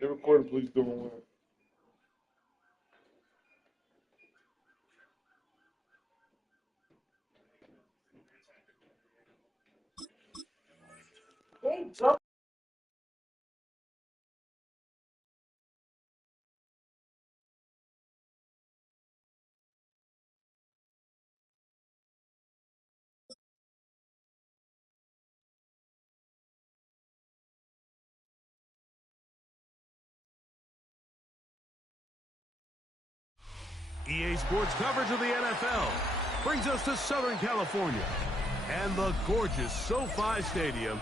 They're recording, please do one. EA Sports coverage of the NFL brings us to Southern California and the gorgeous SoFi Stadium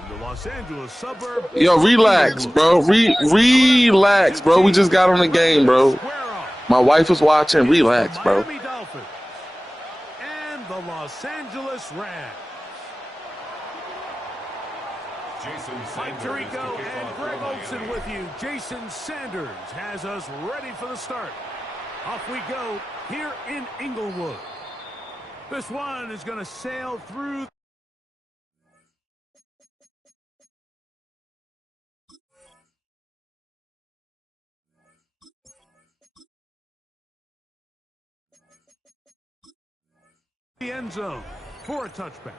in the Los Angeles suburb. Yo, relax, bro. Relax, bro. We just got on the game, bro. My wife was watching. Relax, bro. Miami Dolphins and the Los Angeles Rams. Mike Tirico and Greg Olson with you. Jason Sanders has us ready for the start. Off we go here in Inglewood. This one is going to sail through the end zone for a touchback.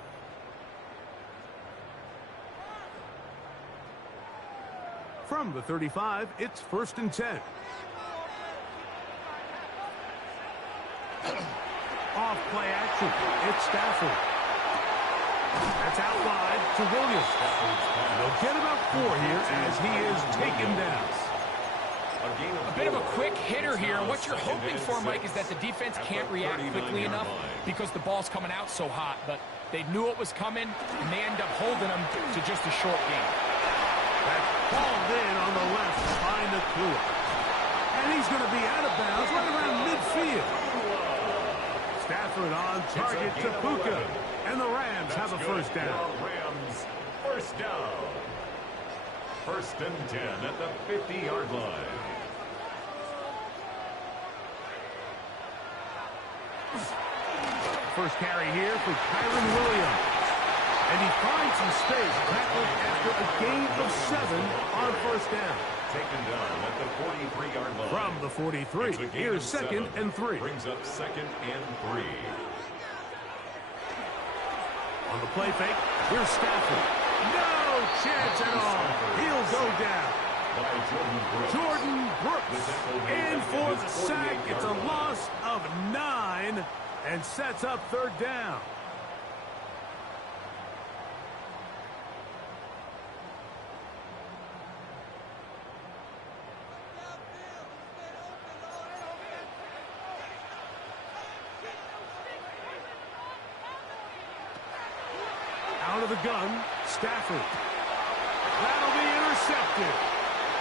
From the 35, it's 1st and 10. Off play action. It's Stafford. That's out wide to Williams. They'll get about 4 here as he is taken down. A bit of a quick hitter here. What you're hoping for, Mike, is that the defense can't react quickly enough because the ball's coming out so hot. But they knew it was coming, and they end up holding them to just a short game. That's hauled in on the left behind the Nakua. And he's going to be out of bounds right around midfield. Stafford on target to Puka. And the Rams have a first down. Rams, first down. 1st and 10 at the 50-yard line. First carry here for Kyron Williams. And he finds some space tackled after a gain of 7 on 1st down. Taken down at the 43-yard line. From the 43, here's 2nd and 3. Brings up 2nd and 3. On the play fake, here's Stafford. No chance at all. He'll go down. By Jordan Brooks. And for the sack, it's a loss of 9 and sets up 3rd down. Out of the gun, Stafford. That'll be intercepted.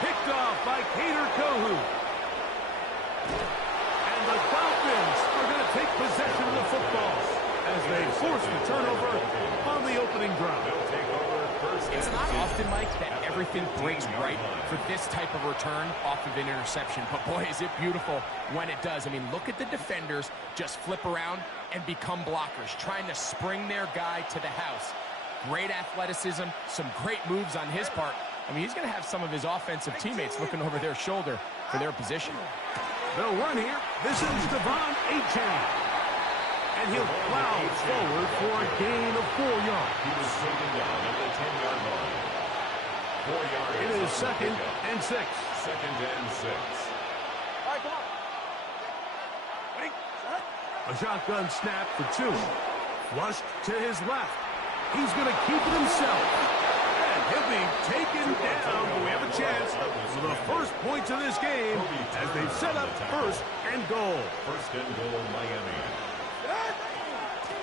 Picked off by Kader Kohou. And the Falcons are going to take possession of the football as they force the turnover on the opening drive. It's not often, Mike, that everything breaks right for this type of return off of an interception. But, boy, is it beautiful when it does. I mean, look at the defenders just flip around and become blockers, trying to spring their guy to the house. Great athleticism, some great moves on his part. I mean, he's going to have some of his offensive teammates looking over their shoulder for their position. They'll run here. This is Devon Achane. And he'll plow forward for a gain of 4 yards. He was taken down at the 10-yard line. 4 yards. It is 2nd and 6. 2nd and 6. All right, come on. Ready? A shotgun snap for 2. Flushed to his left. He's going to keep it himself. And he'll be taken down. But we have a chance for the first points of this game as they set up 1st and goal. 1st and goal, Miami.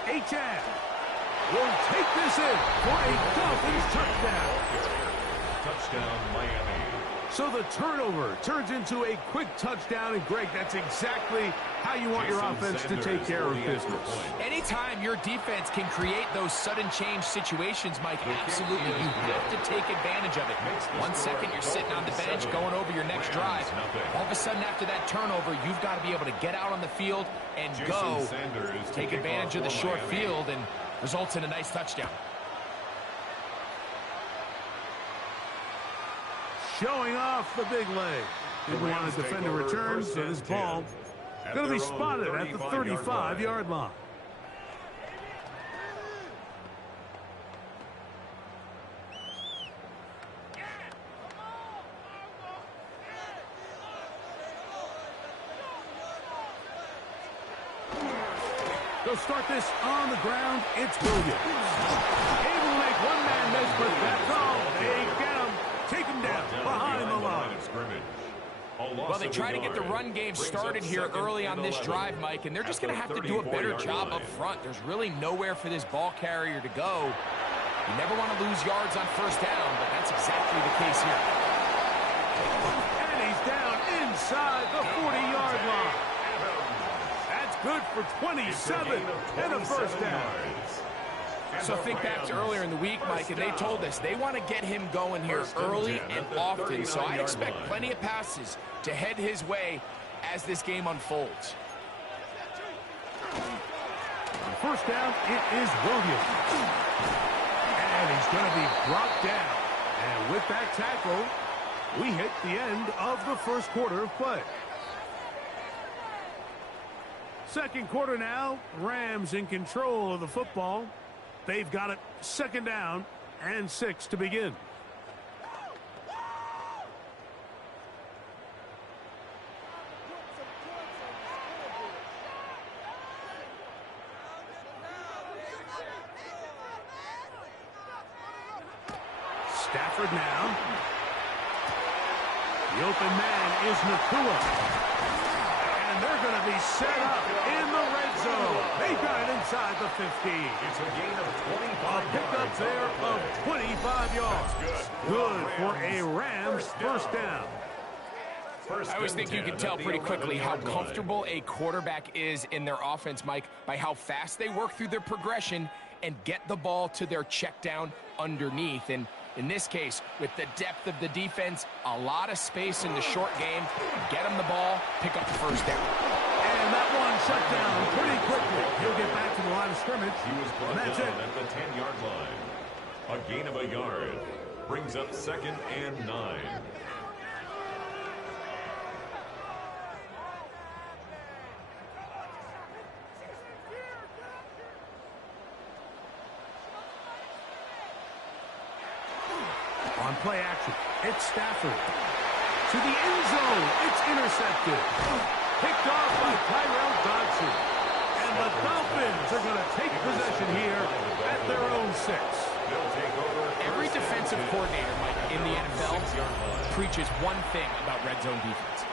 Achane will take this in for a Dolphins touchdown. Touchdown, Miami. So the turnover turns into a quick touchdown. And, Greg, that's exactly how you want your offense to take care of business. Anytime your defense can create those sudden change situations, Mike, absolutely, you have to take advantage of it. 1 second, you're sitting on the bench going over your next drive. All of a sudden, after that turnover, you've got to be able to get out on the field and go, take advantage of the short field, and results in a nice touchdown. showing off the big leg. Didn't want to defend a return, so this ball going to be spotted at the 35-yard line. They'll start this on the ground. It's Williams. Able to make one man miss, but that's all. They get him. Take him down behind the line. Well, they try to get the run game started here early on this drive, Mike, and they're just going to have to do a better job up front. There's really nowhere for this ball carrier to go. You never want to lose yards on first down, but that's exactly the case here. And he's down inside the 40-yard line. That's good for 27 and a first down. So think back to earlier in the week, Mike, and they told us they want to get him going here early and often. So I expect plenty of passes to head his way as this game unfolds. On first down, it is Williams. And he's going to be brought down. And with that tackle, we hit the end of the first quarter of play. Second quarter now, Rams in control of the football. They've got it second down and 6 to begin. Stafford now. The open man is Nakua. And they're going to be set up in the red zone. They've got it inside the 15. It's a gain of 25 A pickup there of 25 yards. Good for a Rams first down. I always think you can tell pretty quickly how comfortable a quarterback is in their offense, Mike, by how fast they work through their progression and get the ball to their check down underneath. And in this case, with the depth of the defense, a lot of space in the short game, get him the ball, pick up the first down. And that one shut down pretty quickly. He'll get back to the line of scrimmage. He was brought And that's down it. at the 10-yard line. A gain of a yard brings up 2nd and 9. On play action, it's Stafford. To the end zone, it's intercepted. Picked off by Tyrell Dodson. And the Dolphins are going to take possession here at their own 6. Every defensive coordinator, Mike, in the NFL preaches one thing about red zone defense.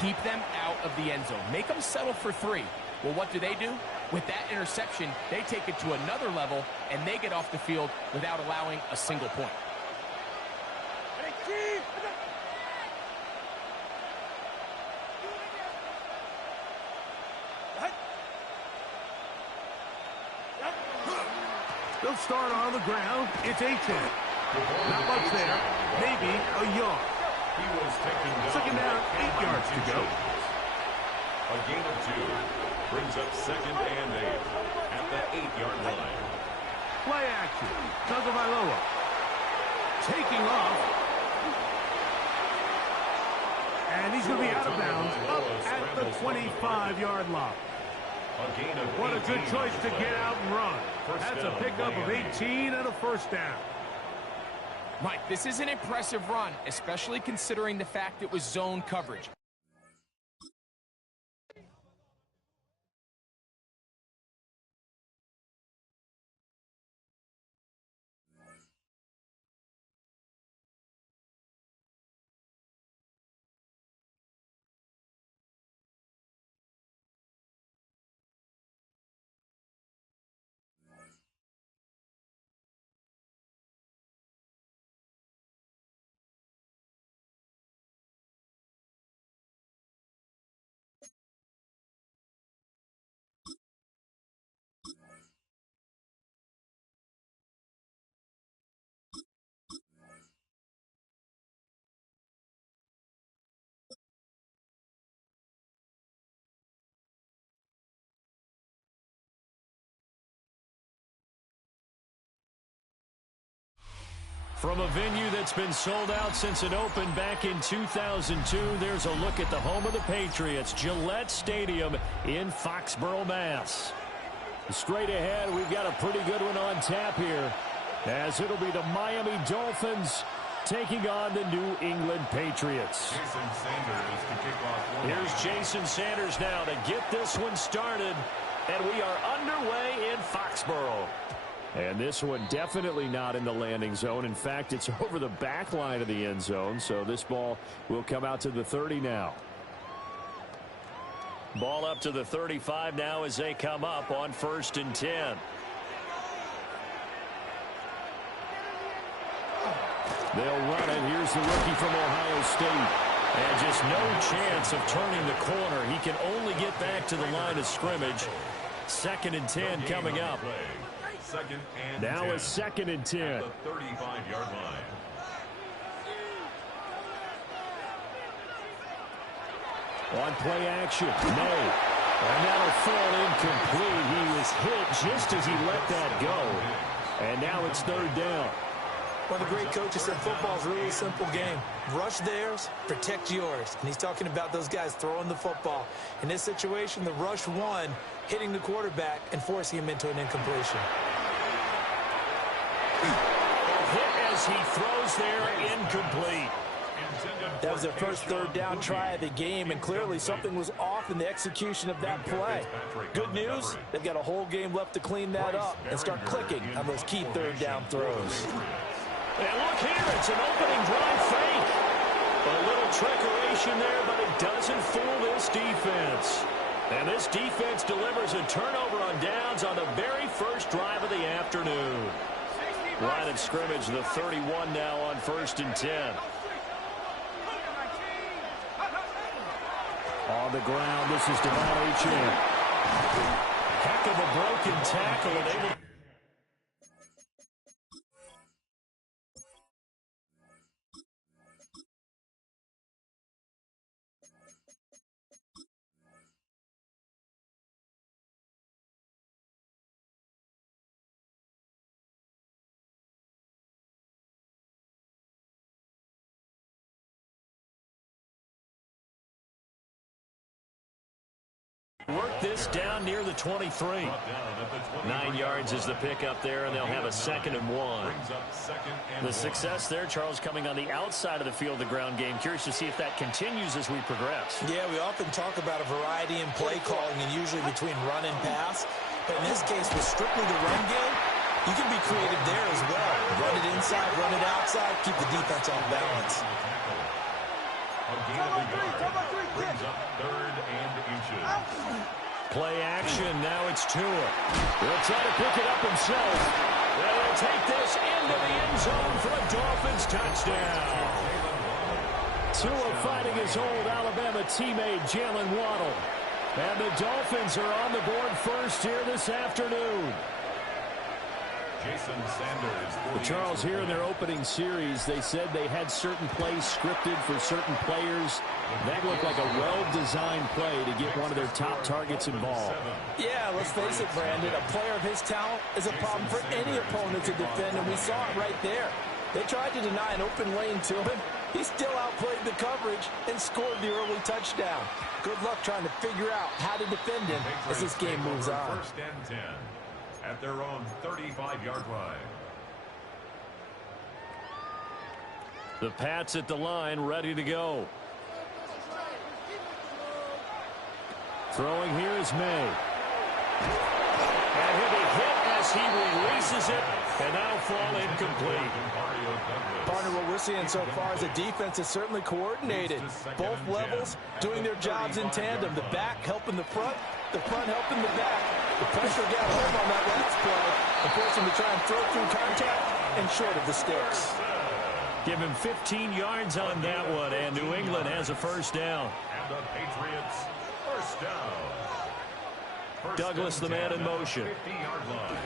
Keep them out of the end zone. Make them settle for 3. Well, what do? With that interception, they take it to another level, and they get off the field without allowing a single point. They'll start on the ground. It's A-10. Not much there. Maybe a yard. He was taken down. Second down, 8 yards to go. A gain of 2 brings up 2nd and 8 at the 8-yard line. Play action. Tagovailoa taking off. And he's going to be out of bounds up at the 25-yard line. A gain of What a good 18 choice to yards. get out and run. That's a down, pickup of Miami. 18 and a first down. Mike, this is an impressive run, especially considering the fact it was zone coverage. From a venue that's been sold out since it opened back in 2002, there's a look at the home of the Patriots, Gillette Stadium in Foxborough, Mass. Straight ahead, we've got a pretty good one on tap here, as it'll be the Miami Dolphins taking on the New England Patriots. Jason Sanders to kick off. Here's Jason Sanders now to get this one started, and we are underway in Foxborough. And this one definitely not in the landing zone. In fact, it's over the back line of the end zone, so this ball will come out to the 30 now. Ball up to the 35 now as they come up on 1st and 10. They'll run it. Here's the rookie from Ohio State. And just no chance of turning the corner. He can only get back to the line of scrimmage. 2nd and 10 coming up. Now a 2nd and 10. At the 35-yard line. On play action, May. And that'll fall incomplete. He was hit just as he let that go. And now it's 3rd down. One of the great coaches said football is really a simple game. Rush theirs, protect yours. And he's talking about those guys throwing the football. In this situation, the rush won, hitting the quarterback and forcing him into an incompletion. Hit as he throws there, incomplete. That was their first 3rd down try of the game, and clearly something was off in the execution of that play. Good news, they've got a whole game left to clean that up and start clicking on those key 3rd down throws. And look here, it's an opening drive fake. A little trickeration there, but it doesn't fool this defense. And this defense delivers a turnover on downs on the very first drive of the afternoon. Line of scrimmage, the 31 now on 1st and 10. On the ground, this is Devon Achane. Heck of a broken tackle, and able to... work this down near the 23. 9 yards is the pickup there, and they'll have a 2nd and 1. The success there, Charles, coming on the outside of the field, the ground game. Curious to see if that continues as we progress. Yeah, we often talk about a variety in play calling and usually between run and pass. But in this case, with strictly the run game, you can be creative there as well. Run it inside, run it outside, keep the defense off balance. A gain of a yard brings up 3rd and inches. Play action, now it's Tua. He'll try to pick it up himself. They'll take this into the end zone for a Dolphins touchdown. Tua fighting his old Alabama teammate Jalen Waddle. And the Dolphins are on the board first here this afternoon. Jason Sanders. Well, Charles, here in their opening series, they said they had certain plays scripted for certain players. That looked like a well-designed play to get one of their top targets involved. Yeah, let's face it, Brandon. A player of his talent is a problem for any opponent to defend, and we saw it right there. They tried to deny an open lane to him. He still outplayed the coverage and scored the early touchdown. Good luck trying to figure out how to defend him as this game moves on. 1st and 10. At their own 35-yard line. The Pats at the line, ready to go. Throwing here is May. And he'll be hit as he releases it, and that'll fall incomplete. Partner, what we're seeing so far is a defense is certainly coordinated. Both levels doing their jobs in tandem. The back helping the front helping the back. The pressure got home on that last play and forced him to try and throw through contact and short of the sticks. Give him 15 yards on that one, and New England has a 1st down. And the Patriots, 1st down. Douglas, the man in motion. 50-yard line.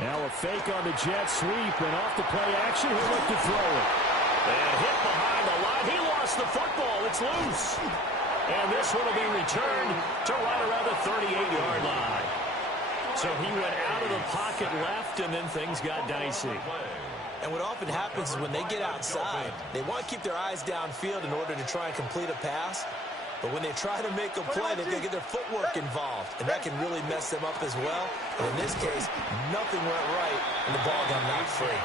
Now a fake on the jet sweep, and off the play action, he'll look to throw it. And hit behind the line. He lost the football. It's loose. And this one will be returned to right around the 38-yard line. So he went out of the pocket left, and then things got dicey. And what often happens is when they get outside, they want to keep their eyes downfield in order to try and complete a pass. But when they try to make a play, they've got to get their footwork involved, and that can really mess them up as well. And in this case, nothing went right, and the ball got knocked free.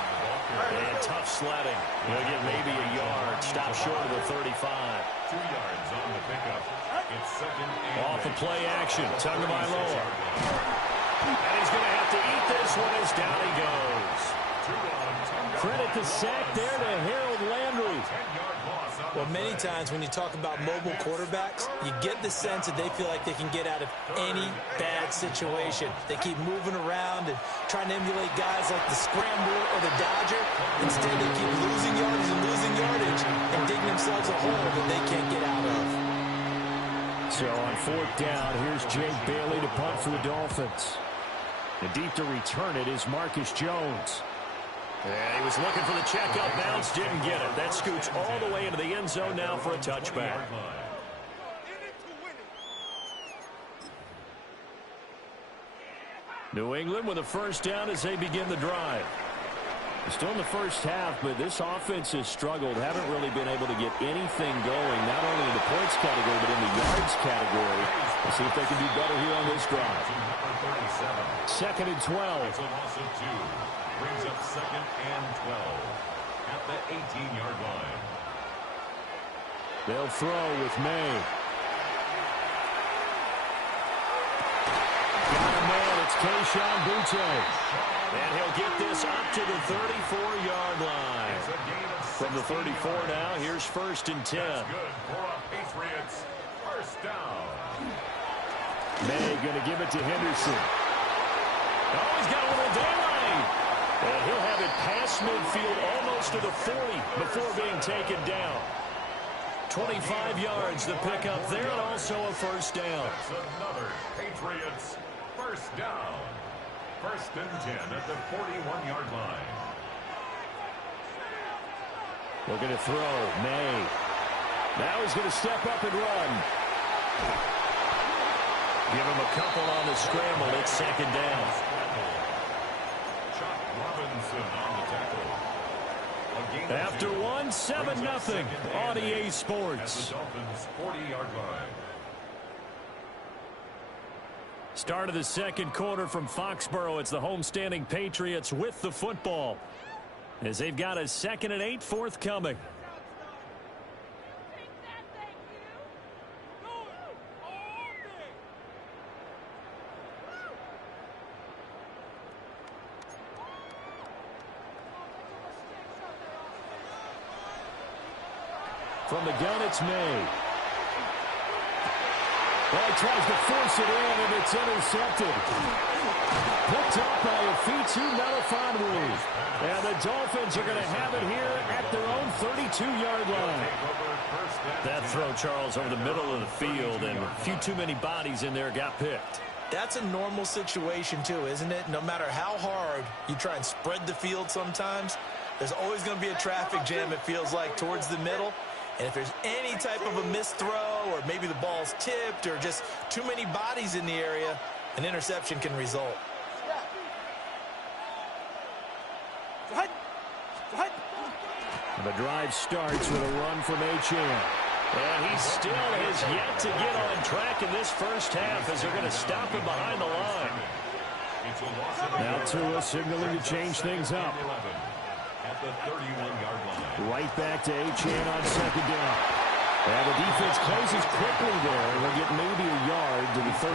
And tough sledding. He'll get maybe a yard. Stop short of the 35. 2 yards on the pickup. It's second and Off the play action. Tagovailoa. And he's going to have to eat this one as down he goes. Credit the sack there to Harold Landry. Well, many times when you talk about mobile quarterbacks, you get the sense that they feel like they can get out of any bad situation. They keep moving around and trying to emulate guys like the Scrambler or the Dodger. Instead, they keep losing yardage and losing yardage and digging themselves a hole that they can't get out of. So on 4th down, here's Jake Bailey to punt for the Dolphins. And deep to return it is Marcus Jones. And he was looking for the check-up bounce, didn't get it. That scoots all the way into the end zone now for a touchback. New England with a first down as they begin the drive. Still in the first half, but this offense has struggled. Haven't really been able to get anything going, not only in the points category, but in the yards category. Let's see if they can do better here on this drive. 2nd and 12. It's a loss of 2. Brings up 2nd and 12 at the 18-yard line. They'll throw with May. Got a man. It's Keyshawn Boutte. And he'll get this up to the 34-yard line. From the 34 now, here's 1st and 10. That's good for a Patriots first down. May going to give it to Henderson. Oh, he's got a little daylight. And he'll have it past midfield almost to the 40 before being taken down. 25 yards the pickup there, and also a first down. That's another Patriots first down. 1st and 10 at the 41-yard line. Looking to throw, May. Now he's going to step up and run. Give him a couple on the scramble. It's 2nd down. After one, 7-0. RDA Sports. Start of the second quarter from Foxborough. It's the homestanding Patriots with the football, as they've got a 2nd and 8 forthcoming. From the gun, it's May. Well, he tries to force it in, and it's intercepted. Picked up by Afitu Melifonwu. And the Dolphins are going to have it here at their own 32-yard line. That throw, Charles, over the middle of the field, and a few too many bodies in there got picked. That's a normal situation, too, isn't it? No matter how hard you try and spread the field sometimes, there's always going to be a traffic jam, it feels like, towards the middle. And if there's any type of a missed throw, or maybe the ball's tipped, or just too many bodies in the area, an interception can result. The drive starts with a run from Achane. And he still has yet to get on track in this first half, as they're going to stop him behind the line. Now Tua signaling to change things up. At the 31-yard line. Right back to Achane on 2nd down. And the defense closes quickly there. They'll get maybe a yard to the 33.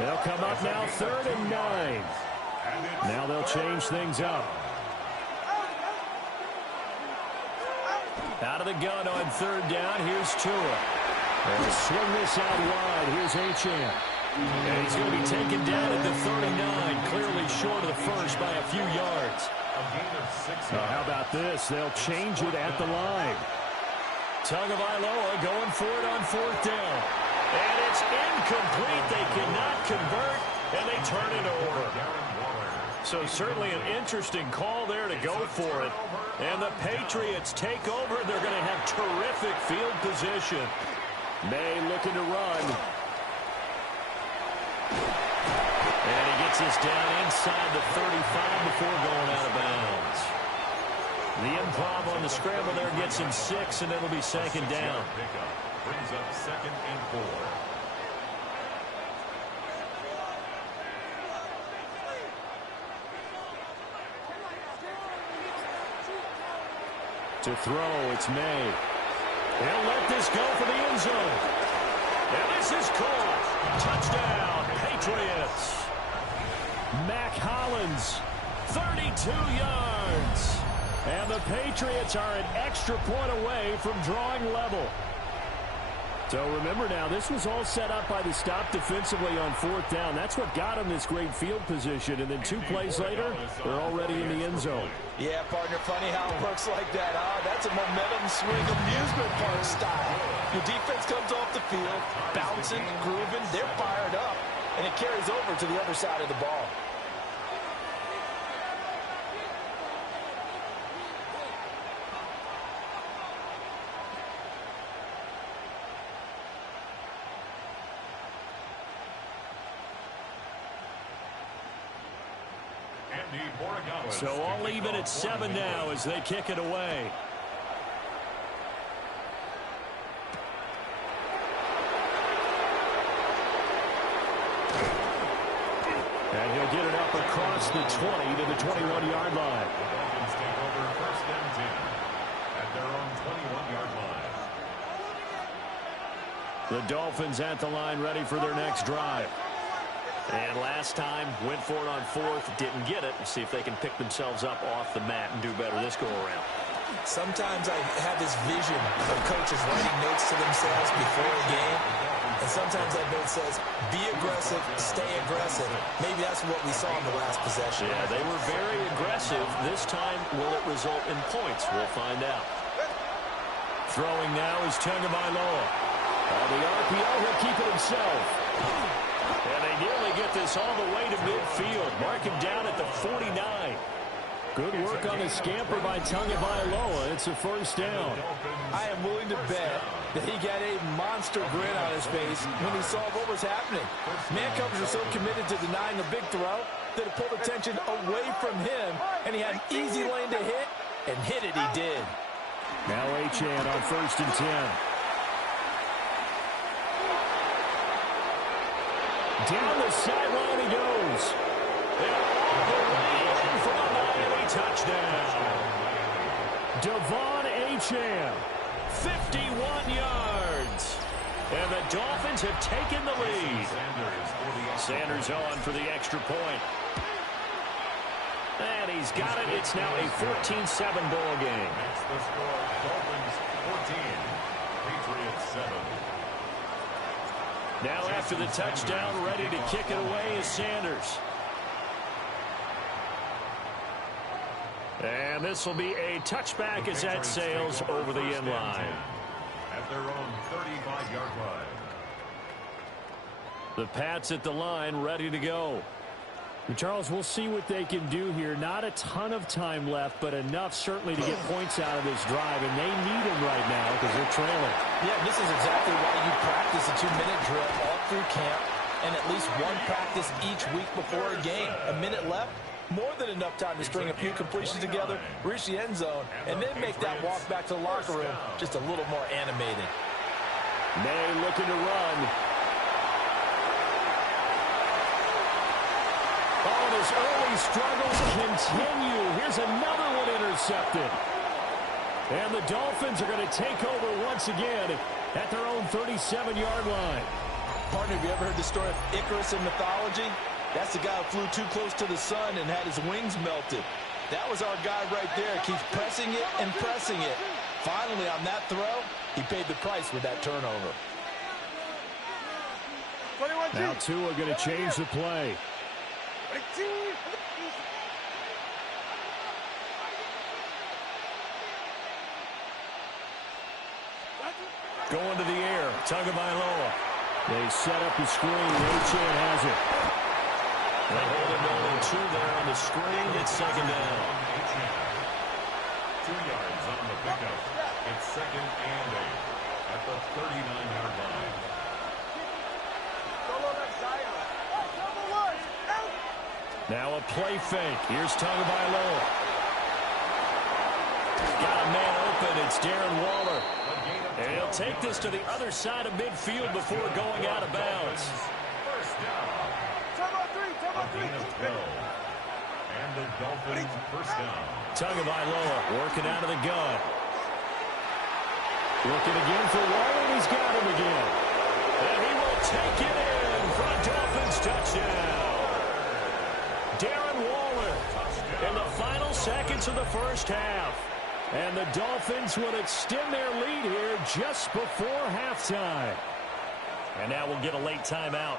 They'll come up now 3rd and 9. Now they'll change things up. Out of the gun on 3rd down. Here's Tua. And swing this out wide. Here's Achane. And he's going to be taken down at the 39, clearly short of the first by a few yards. Now, how about this? They'll change it at the line. Tagovailoa going for it on 4th down. And it's incomplete. They cannot convert, and they turn it over. So certainly an interesting call there to go for it. And the Patriots take over. They're going to have terrific field position. May looking to run. And he gets this down inside the 35 before going out of bounds. The improv on the scramble there gets him 6, and it'll be second down. Pickup brings up 2nd and 4. To throw, it's May. He'll let this go for the end zone. And this is caught. Touchdown, Patriots. Mac Hollins, 32 yards. And the Patriots are an extra point away from drawing level. So remember now, this was all set up by the stop defensively on 4th down. That's what got them this great field position. And then 2 plays later, they're already in the end zone. Yeah, partner, funny how it works like that, huh? That's a momentum swing amusement park style. Your defense comes off the field, bouncing, grooving, they're fired up, and it carries over to the other side of the ball. So all even at 7 now as they kick it away. And he'll get it up across the 20 to the 21-yard line. Dolphins take over 1st and 10 at their own 21-yard line. The Dolphins at the line ready for their next drive. And last time, went for it on 4th, didn't get it. See if they can pick themselves up off the mat and do better this go-around. Sometimes I have this vision of coaches writing notes to themselves before a game. And sometimes that note says, be aggressive, stay aggressive. Maybe that's what we saw in the last possession. Yeah, they were very aggressive. This time, will it result in points? We'll find out. Throwing now is Tagovailoa. On the RPO, he'll keep it himself. And they nearly get this all the way to midfield. Mark him down at the 49. Good work on the scamper by Tagovailoa. It's a 1st down. I am willing to bet that he got a monster grin on his face when he saw what was happening. Man coverage was so committed to denying a big throw that it pulled attention away from him, and he had an easy lane to hit, and hit it he did. Now Achane on 1st and 10. Down the sideline he goes. And all the way in for a Miami touchdown. Devon Achane, 51 yards. And the Dolphins have taken the lead. Sanders on for the extra point. And he's got it. It's now a 14-7 ball game. That's the score. Dolphins 14, Patriots 7. Now after the touchdown, ready to kick it away is Sanders. And this will be a touchback as that sails over the end line. At their own 35-yard line. The Pats at the line, ready to go. Charles, we'll see what they can do here. Not a ton of time left, but enough certainly to get points out of this drive, and they need them right now because they're trailing. Yeah, this is exactly why you practice a 2-minute drill all through camp and at least one practice each week before a game. A minute left, more than enough time to string a few completions together, reach the end zone, and then make that walk back to the locker room just a little more animated. May looking to run. Oh, his early struggles continue. Here's another one intercepted. And the Dolphins are going to take over once again at their own 37-yard line. Partner, have you ever heard the story of Icarus in mythology? That's the guy who flew too close to the sun and had his wings melted. That was our guy right there. Keeps pressing it and pressing it. Finally, on that throw, he paid the price with that turnover. Now Tua going to change the play. Going to the air, Tagovailoa. They set up the screen. Achane has it. They hold him down to 2 there on the screen. It's second down. 2 yards on the pickup. It's 2nd and 8 at the 39-yard line. Now a play fake. Here's Tagovailoa. Got a man open. It's Darren Waller. And he'll take this to the other side of midfield before going out of bounds. First down. A gain of 12. And the Dolphins first down. Tagovailoa working out of the gun. Looking again for Waller, and he's got him again. And he will take it in for a Dolphins touchdown. Darren Waller in the final seconds of the first half. And the Dolphins will extend their lead here just before halftime. And now we'll get a late timeout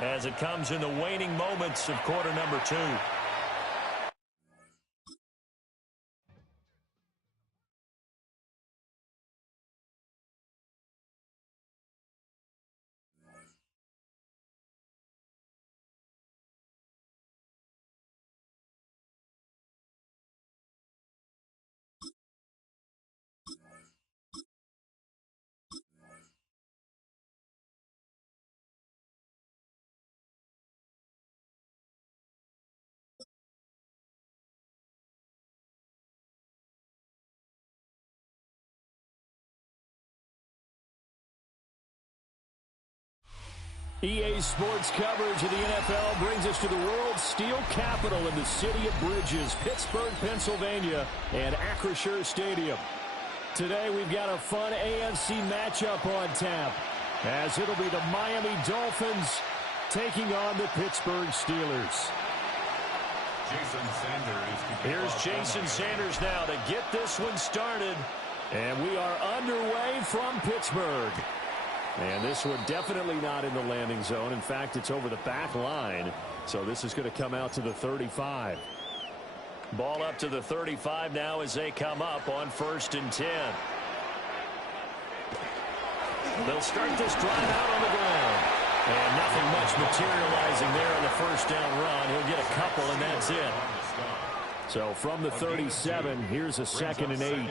as it comes in the waning moments of quarter number 2. EA Sports coverage of the NFL brings us to the world's steel capital in the city of bridges, Pittsburgh, Pennsylvania, and Acrisure Stadium. Today we've got a fun AFC matchup on tap, as it'll be the Miami Dolphins taking on the Pittsburgh Steelers. Here's Jason Sanders now to get this one started, and we are underway from Pittsburgh. And this one definitely not in the landing zone. In fact, it's over the back line. So this is going to come out to the 35. Ball up to the 35 now as they come up on 1st and 10. They'll start this drive out on the ground. And nothing much materializing there on the first down run. He'll get a couple, and that's it. So from the 37, here's a 2nd and 8.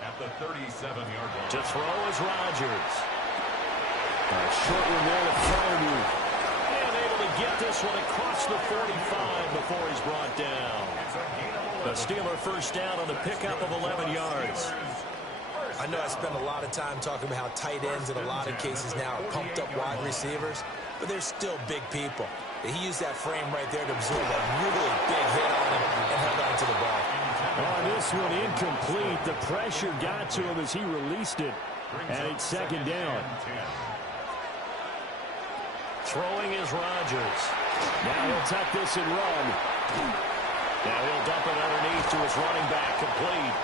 At the 37-yard line. To throw is Rodgers. A short one there to Farbu. And able to get this one across the 45 before he's brought down. The Steeler first down on the pickup of 11 yards. I know I spend a lot of time talking about how tight ends in a lot of cases now are pumped up wide receivers, but they're still big people. He used that frame right there to absorb a really big hit on him and held on to the ball. On this one, incomplete. The pressure got to him as he released it, and it's 2nd down. Throwing is Rodgers. Now he'll tuck this and run. Now he'll dump it underneath to his running back, complete.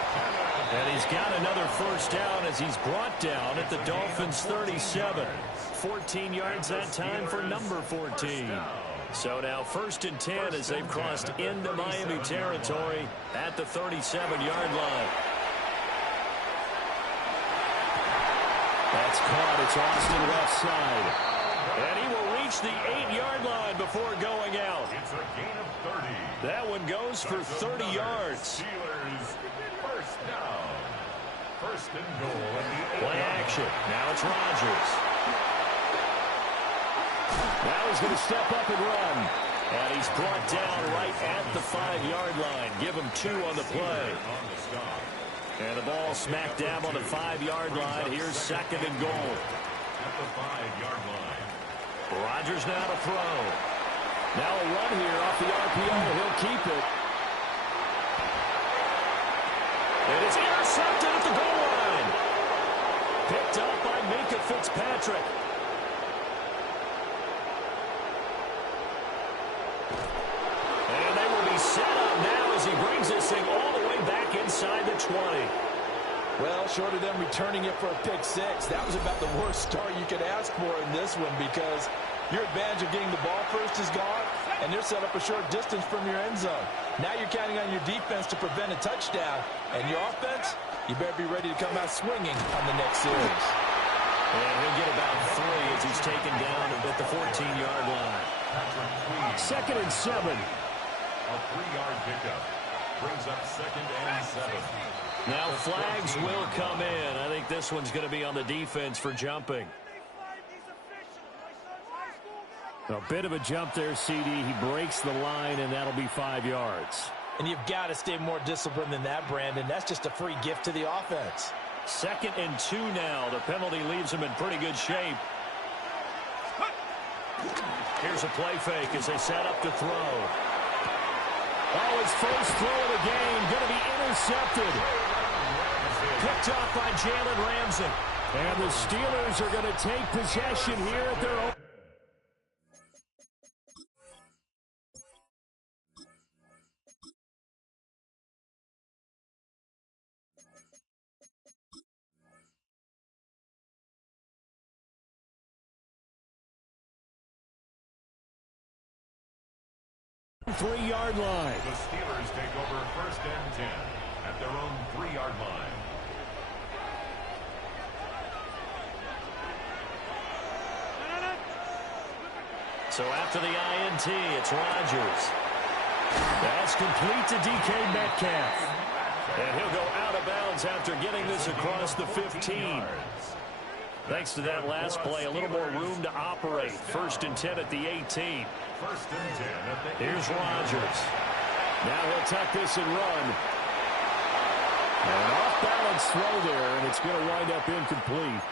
And he's got another first down as he's brought down at the Dolphins' 37. 14 yards that time for number 14. So now 1st and 10 as they've crossed into Miami territory at the 37-yard line. That's caught. It's Austin left side. And he will reach the 8-yard line before going out. It's a gain of 30. That one goes for 30 yards. Steelers first down. 1st and goal at the 8-yard line. Play action. Now it's Rodgers. Now he's going to step up and run. And he's brought down right at the 5-yard line. Give him 2 on the play. And the ball smack dab on the 5-yard line. Here's 2nd and goal. At the 5-yard line. Rodgers now to throw. Now a run here off the RPO. He'll keep it. And it's intercepted at the goal line. Picked up by Minkah Fitzpatrick. And they will be set up now as he brings this thing all the way back inside the 20. Well, short of them returning it for a pick 6, that was about the worst start you could ask for in this one, because your advantage of getting the ball first is gone, and they're set up a short distance from your end zone. Now you're counting on your defense to prevent a touchdown, and your offense, you better be ready to come out swinging on the next series. And he'll get about 3 as he's taken down at the 14-yard line. 2nd and 7. A 3-yard pickup brings up 2nd and 7. Now flags will come in. I think this one's going to be on the defense for jumping. A bit of a jump there, CD. He breaks the line, and that'll be 5 yards. And you've got to stay more disciplined than that, Brandon. That's just a free gift to the offense. 2nd and 2 now. The penalty leaves him in pretty good shape. Here's a play fake as they set up to throw. Oh, his first throw of the game going to be intercepted. Picked off by Jalen Ramsey. And the Steelers are going to take possession here at their own. Three-yard line. The Steelers take over 1st and 10 at their own 3-yard line. So after the INT, it's Rodgers. That's complete to DK Metcalf. And he'll go out of bounds after getting this across the 15. Thanks to that last play, a little more room to operate. 1st and 10 at the 18. 1st and 10 at the 18. Here's Rodgers. Now he'll tuck this and run. An off-balance throw there, and it's going to wind up incomplete.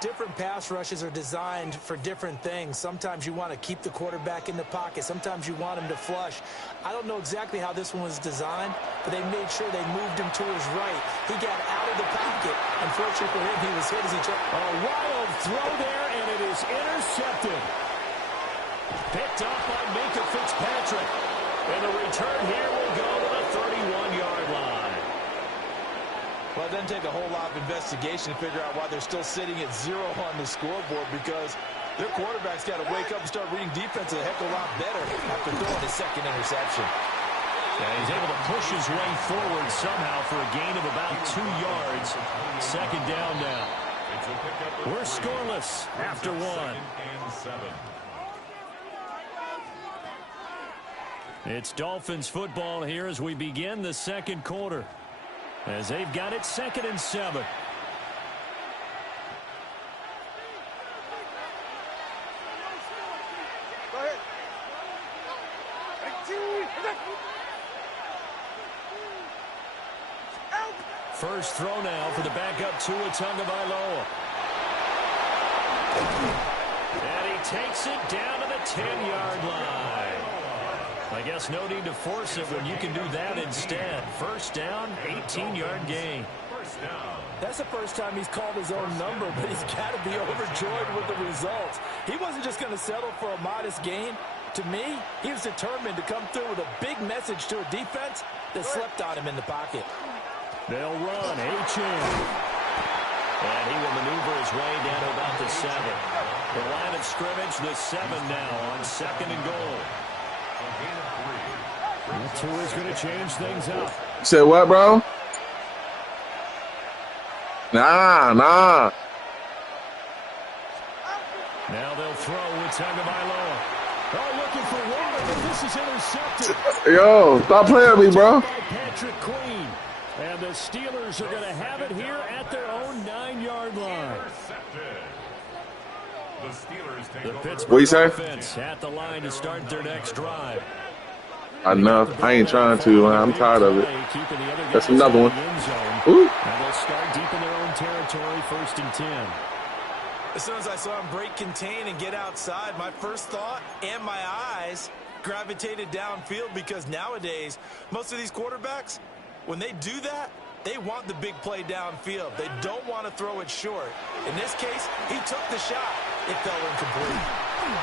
Different pass rushes are designed for different things. Sometimes you want to keep the quarterback in the pocket. Sometimes you want him to flush. I don't know exactly how this one was designed, but they made sure they moved him to his right. He got out of the pocket. Unfortunately for him, he was hit as he tried. A wild throw there, and it is intercepted. Picked off by Minka Fitzpatrick. And the return here will go to the 31-yard line. Well, it doesn't take a whole lot of investigation to figure out why they're still sitting at 0 on the scoreboard, because their quarterback's got to wake up and start reading defense a heck of a lot better after throwing his 2nd interception. Yeah, he's able to push his way forward somehow for a gain of about 2 yards. 2nd down now. We're scoreless after 1. It's Dolphins football here as we begin the 2nd quarter. As they've got it 2nd and 7. First throw now for the backup Tua Tagovailoa. And he takes it down to the 10-yard line. I guess no need to force it when you can do that instead. First down, 18-yard gain. That's the first time he's called his own number, but he's got to be overjoyed with the results. He wasn't just going to settle for a modest gain. To me, he was determined to come through with a big message to a defense that slept on him in the pocket. They'll run, H.M. And he will maneuver his way down to about the 7. The line of scrimmage, the 7 now on 2nd and goal. Tua's going to change things up. Say what, bro? Nah. Now they'll throw with Tagovailoa. Oh, looking for water, but this is intercepted. Yo, stop playing with me, bro. Patrick Queen. And the Steelers are going to have it here at their own 9-yard line. The Pittsburgh What you say? offense at the line to start their next drive. Enough. I ain't trying to. I'm tired of it. That's another one. Ooh. And they'll start deep in their own territory, 1st and 10. As soon as I saw him break contain and get outside, my first thought and my eyes gravitated downfield, because nowadays, most of these quarterbacks, when they do that, they want the big play downfield. They don't want to throw it short. In this case, he took the shot. It fell incomplete.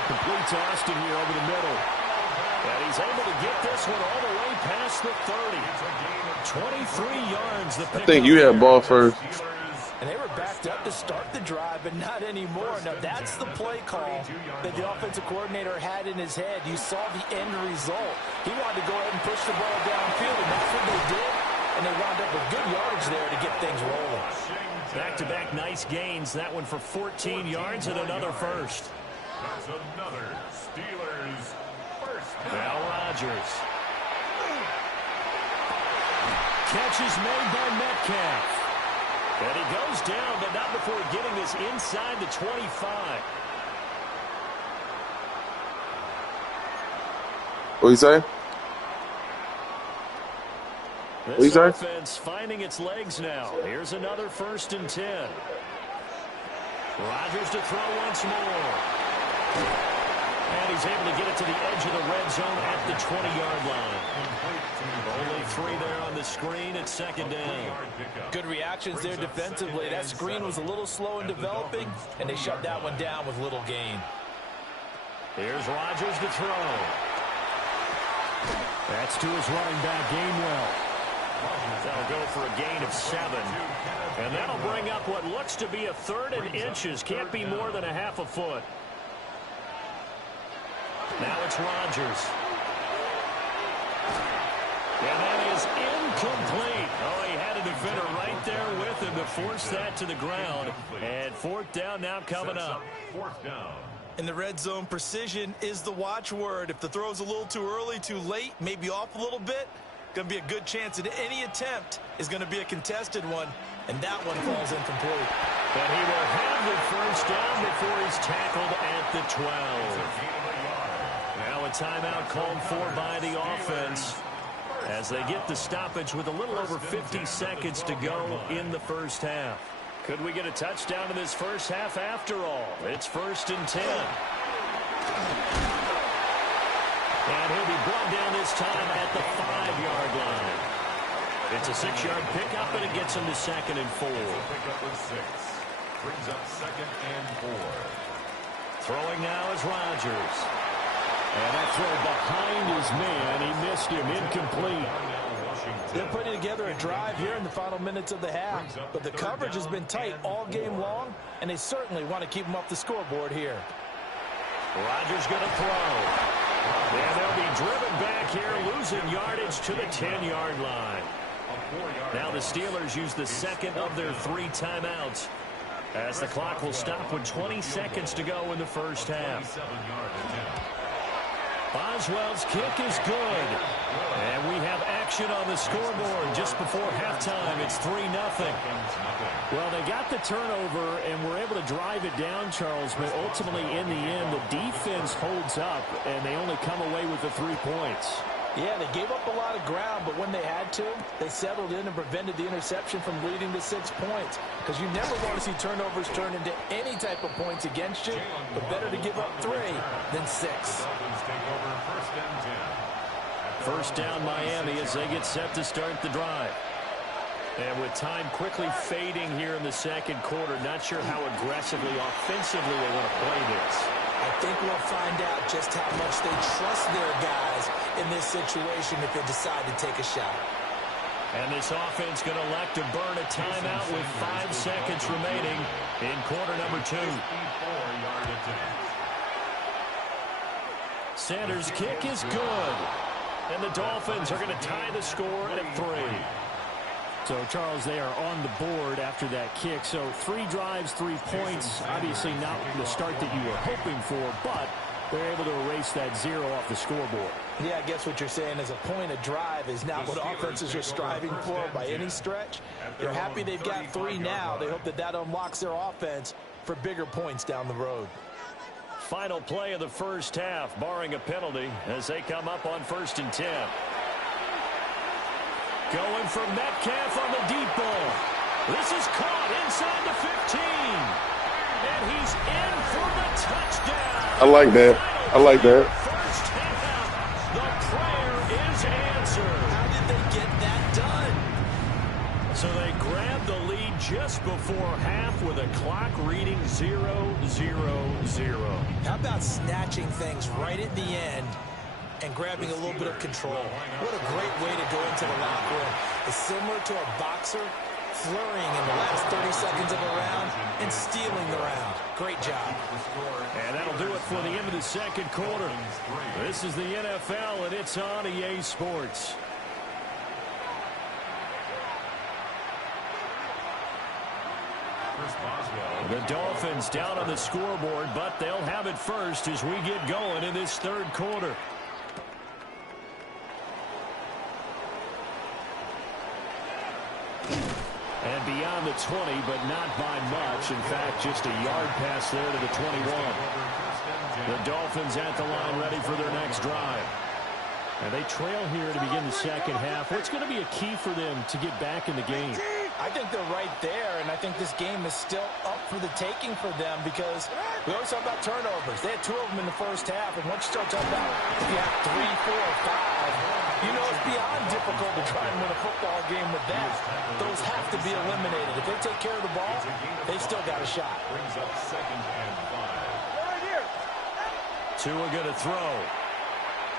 Complete to Austin here over the middle. And he's able to get this one all the way past the 30. 23 yards. I think you had ball first. And they were backed up to start the drive, but not anymore. Now, that's the play call that the offensive coordinator had in his head. You saw the end result. He wanted to go ahead and push the ball downfield, and that's what they did. And they wound up with good yardage there to get things rolling. Back-to-back nice gains. That one for 14 yards and another first. That's another Steelers first. Now Rodgers. Catch is made by Metcalf. And he goes down, but not before getting this inside the 25. What you say? This offense finding its legs now. Here's another 1st and 10. Rodgers to throw once more. And he's able to get it to the edge of the red zone at the 20-yard line. Only 3 there on the screen at 2nd down. Good reactions there defensively. That screen was a little slow in developing, and they shut that one down with little gain. Here's Rodgers to throw. That's to his running back, Gainwell. That'll go for a gain of 7. And that'll bring up what looks to be a 3rd and inches. Can't be more than a half a foot. Now it's Rodgers. And that is incomplete. Oh, he had a defender right there with him to force that to the ground. And 4th down now coming up. 4th down. In the red zone, precision is the watchword. If the throw's a little too early, too late, maybe off a little bit, going to be a good chance that any attempt is going to be a contested one, and that one falls incomplete. And he will have the 1st down before he's tackled at the 12. Now a timeout called for by the offense as they get the stoppage with a little over 50 seconds to go in the 1st half. Could we get a touchdown in this 1st half after all? It's 1st and 10. And he'll be brought down this time at the 5-yard line. It's a 6-yard pickup, and it gets him to 2nd and 4. Pickup with 6. Brings up 2nd and 4. Throwing now is Rodgers. And that throw behind his man. He missed him. Incomplete. They're putting together a drive here in the final minutes of the half, but the coverage has been tight all game long, and they certainly want to keep them off the scoreboard here. Rodgers going to throw. And they'll be driven back here, losing yardage to the 10-yard line. Now the Steelers use the 2nd of their 3 timeouts as the clock will stop with 20 seconds to go in the 1st half. Boswell's kick is good. And we have action on the scoreboard just before halftime. It's 3-0. Well, they got the turnover and were able to drive it down, Charles, but ultimately in the end, the defense holds up, and they only come away with the 3 points. Yeah, they gave up a lot of ground, but when they had to, they settled in and prevented the interception from leading to 6 points. Because you never want to see turnovers turn into any type of points against you, but better to give up 3 than 6. 1st down Miami as they get set to start the drive. And with time quickly fading here in the 2nd quarter, not sure how aggressively, offensively they want to play this. I think we'll find out just how much they trust their guys in this situation if they decide to take a shot. And this offense going to elect to burn a timeout with 5 seconds remaining in quarter number 2. Sanders' kick is good. And the Dolphins are going to tie the score at 3. So, Charles, they are on the board after that kick. So 3 drives, 3 points. Obviously not the start that you were hoping for, but they're able to erase that 0 off the scoreboard. Yeah, I guess what you're saying is a point of drive is not what offenses are striving for by any stretch. They're happy they've got 3 now. They hope that that unlocks their offense for bigger points down the road. Final play of the 1st half, barring a penalty, as they come up on 1st and 10. Going for Metcalf on the deep ball. This is caught inside the 15. And he's in for the touchdown. I like that. I like that. First half, the prayer is answered. How did they get that done? So they grabbed the lead just before half with a clock reading 0-0-0. How about snatching things right at the end and grabbing a little bit of control? What a great way to go into the locker room. It's similar to a boxer flurrying in the last 30 seconds of a round and stealing the round. Great job. And that'll do it for the end of the 2nd quarter. This is the NFL, and it's on EA Sports. The Dolphins down on the scoreboard, but they'll have it first as we get going in this 3rd quarter. And beyond the 20, but not by much. In fact, just a yard pass there to the 21. The Dolphins at the line ready for their next drive. And they trail here to begin the second half. What's going to be a key for them to get back in the game? I think they're right there, and I think this game is still up for the taking for them because we always talk about turnovers. They had 2 of them in the first half, and once you start talking about if you have 3, 4, 5, you know it's beyond difficult to try and win a football game with that. Those have to be eliminated. If they take care of the ball, they've still got a shot. Brings up 2nd and 5. Tua going to throw.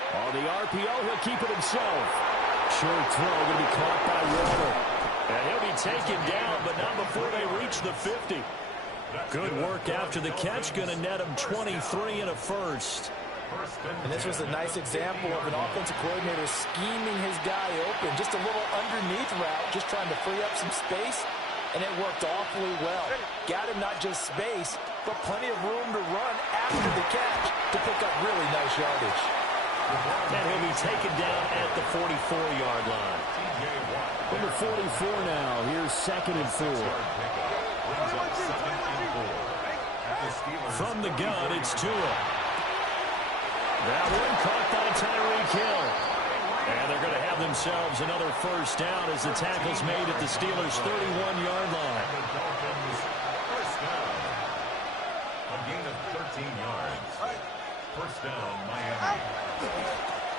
On the RPO, he'll keep it himself. Short throw going to be caught by Waller. And he'll be taken down, but not before they reach the 50. Good work after the catch. Going to net him 23 and a first. And this was a nice example of an offensive coordinator scheming his guy open. Just a little underneath route, just trying to free up some space. And it worked awfully well. Got him not just space, but plenty of room to run after the catch to pick up really nice yardage. And he'll be taken down at the 44-yard line. Number 44 now. Here's 2nd and 4. From the gun, it's Tua. That one caught by Tyreek Hill. And they're going to have themselves another first down as the tackle's made at the Steelers' 31-yard line. A gain of 13 yards. First down, Miami.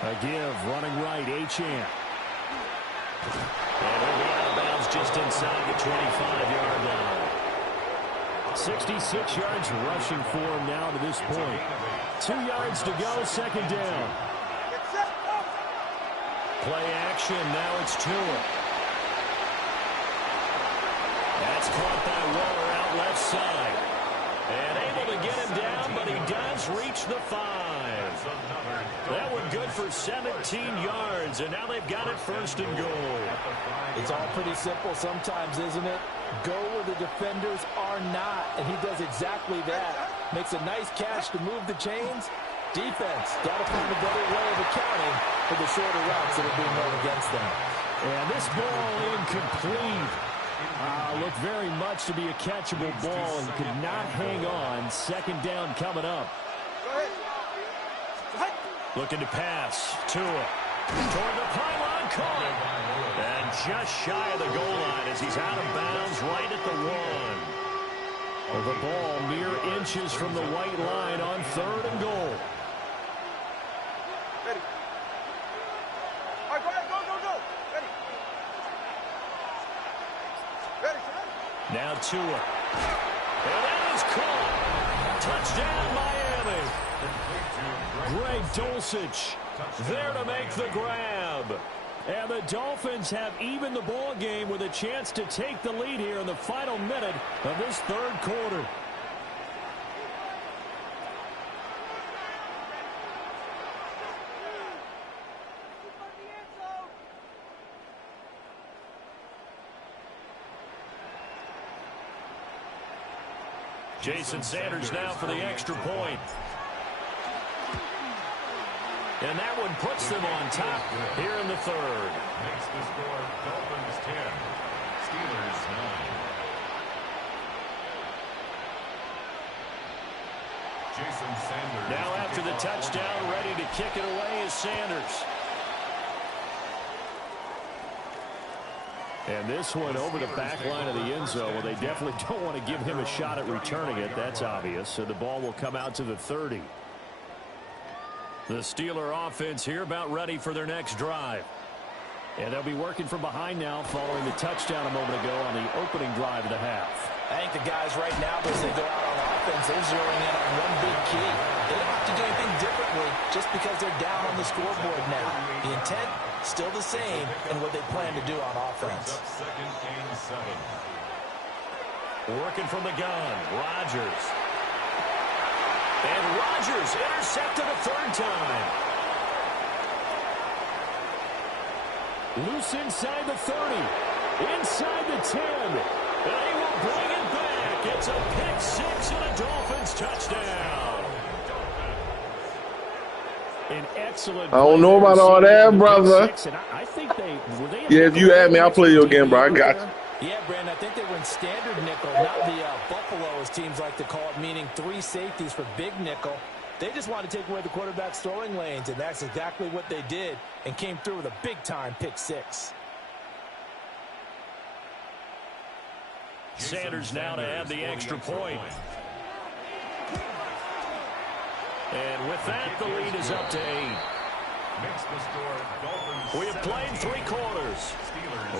A give, running right, Achane. And he'll be out of bounds just inside the 25-yard line. 66 yards rushing for him now to this point. 2 yards to go, 2nd down. Play action, now it's Tua. That's caught by Waller out left side. And able to get him down, but he does reach the 5. That one good for 17 yards, and now they've got it 1st and goal. It's all pretty simple sometimes, isn't it? Go where the defenders are not, and he does exactly that. Makes a nice catch to move the chains. Defense, got to find a better way of accounting for the shorter routes that are being run against them. And this ball incomplete. Looked very much to be a catchable ball and could not hang on. 2nd down coming up. Looking to pass. Tua toward the pylon, caught. And just shy of the goal line as he's out of bounds right at the 1. Well, the ball mere inches from the white line on 3rd and goal. Ready. All right, go ahead, go. Ready. Ready, sir. Now Tua. And that is caught. Touchdown, Miami. Greg Dulcich there to make the grab. And the Dolphins have evened the ball game with a chance to take the lead here in the final minute of this 3rd quarter. Jason Sanders now for the extra point. And that one puts them on top here in the 3rd. Makes the score Dolphins 10, Steelers 9. Jason Sanders. Now after the touchdown, ready to kick it away is Sanders. And this one over the back line of the end zone. Well, they definitely don't want to give him a shot at returning it. That's obvious. So the ball will come out to the 30. The Steeler offense here about ready for their next drive. And they'll be working from behind now following the touchdown a moment ago on the opening drive of the half. I think the guys right now, as they go out on offense, they're zeroing in on one big key. They don't have to do anything differently just because they're down on the scoreboard now. The intent, still the same in what they plan to do on offense. 2nd and 7. Working from the gun, Rodgers. And Rodgers intercepted a 3rd time. Loose inside the 30. Inside the 10. And he will bring it back. It's a pick 6 and a Dolphins touchdown. An excellent. I don't know about all that, brother. I think they yeah, if you add me, I'll play you again, bro. I got you. Yeah, Brandon, I think they were in standard nickel, not the Buffalo, as teams like to call it, meaning 3 safeties for big nickel. They just want to take away the quarterback's throwing lanes, and that's exactly what they did and came through with a big-time pick six. Sanders now to add the extra point. And with that, the lead is up to 8. We have played 3 quarters.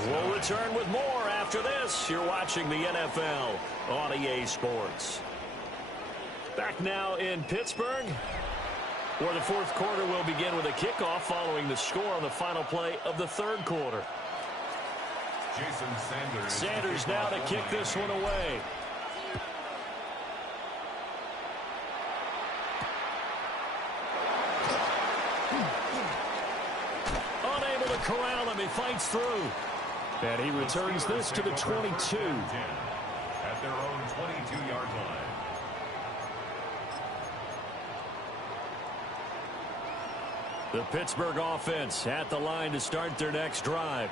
We'll return with more after this. You're watching the NFL on EA Sports. Back now in Pittsburgh, where the 4th quarter will begin with a kickoff following the score on the final play of the 3rd quarter. Sanders now to kick this one away. Unable to corral him, he fights through. And he returns this to the 22. At their own 22-yard line. The Pittsburgh offense at the line to start their next drive.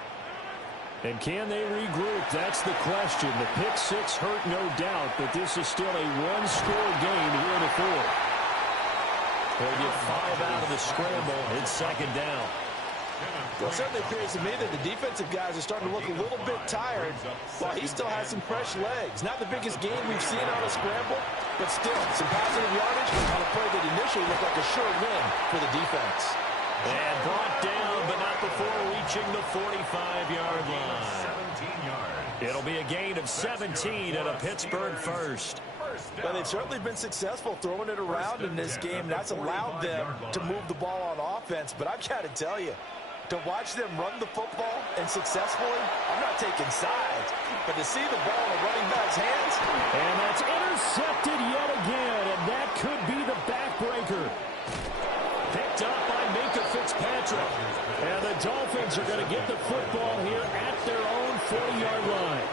And can they regroup? That's the question. The pick six hurt, no doubt, but this is still a one-score game here in the 4th. They'll get 5 out of the scramble. It's 2nd down. Well, it certainly appears to me that the defensive guys are starting to look a little bit tired while he still has some fresh legs. Not the biggest game we've seen on a scramble, but still some positive yardage on a play that initially looked like a sure win for the defense. And brought down, but not before reaching the 45-yard line. 17 yards. It'll be a gain of 17 and a Pittsburgh first. Well, they've certainly been successful throwing it around in this game. That's allowed them to move the ball on offense. But I've got to tell you, to watch them run the football and successfully, I'm not taking sides, but to see the ball in a running back's hands. And that's intercepted yet again, and that could be the backbreaker. Picked up by Minka Fitzpatrick. And the Dolphins are going to get the football here at their own 40-yard line.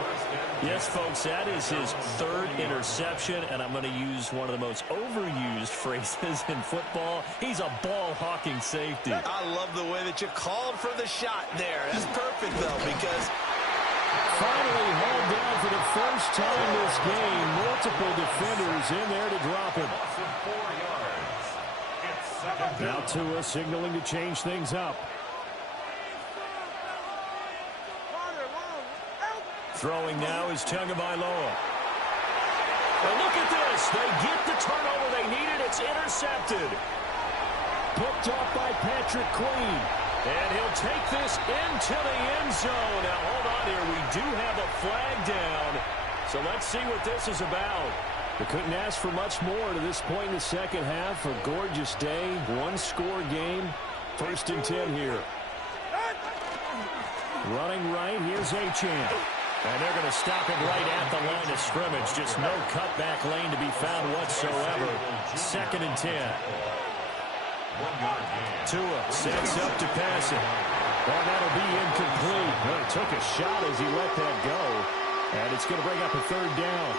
Yes, folks, that is his 3rd interception, and I'm going to use one of the most overused phrases in football. He's a ball-hawking safety. I love the way that you called for the shot there. That's perfect, though, because finally hauled down for the first time this game. Multiple defenders in there to drop him. Now Tua signaling to change things up. Throwing now is Tagovailoa. And look at this. They get the turnover they needed. It's intercepted. Picked off by Patrick Queen. And he'll take this into the end zone. Now, hold on here. We do have a flag down. So let's see what this is about. They couldn't ask for much more to this point in the second half. A gorgeous day. One-score game. 1st and 10 here. Running right. Here's Achane. And they're going to stop him right at the line of scrimmage. Just no cutback lane to be found whatsoever. 2nd and 10. Tua sets up to pass it. And that'll be incomplete. Well, he took a shot as he let that go. And it's going to bring up a 3rd down.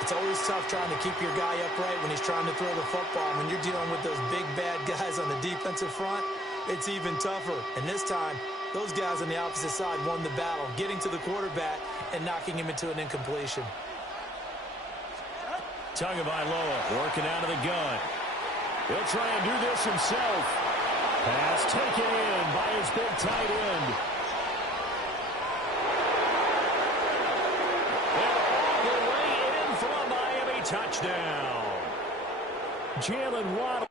it's always tough trying to keep your guy upright when he's trying to throw the football. When you're dealing with those big, bad guys on the defensive front, it's even tougher. And this time, those guys on the opposite side won the battle, getting to the quarterback and knocking him into an incompletion. Tagovailoa working out of the gun. He'll try and do this himself. Pass taken in by his big tight end. And all the way in for a Miami touchdown. Jalen Waddle.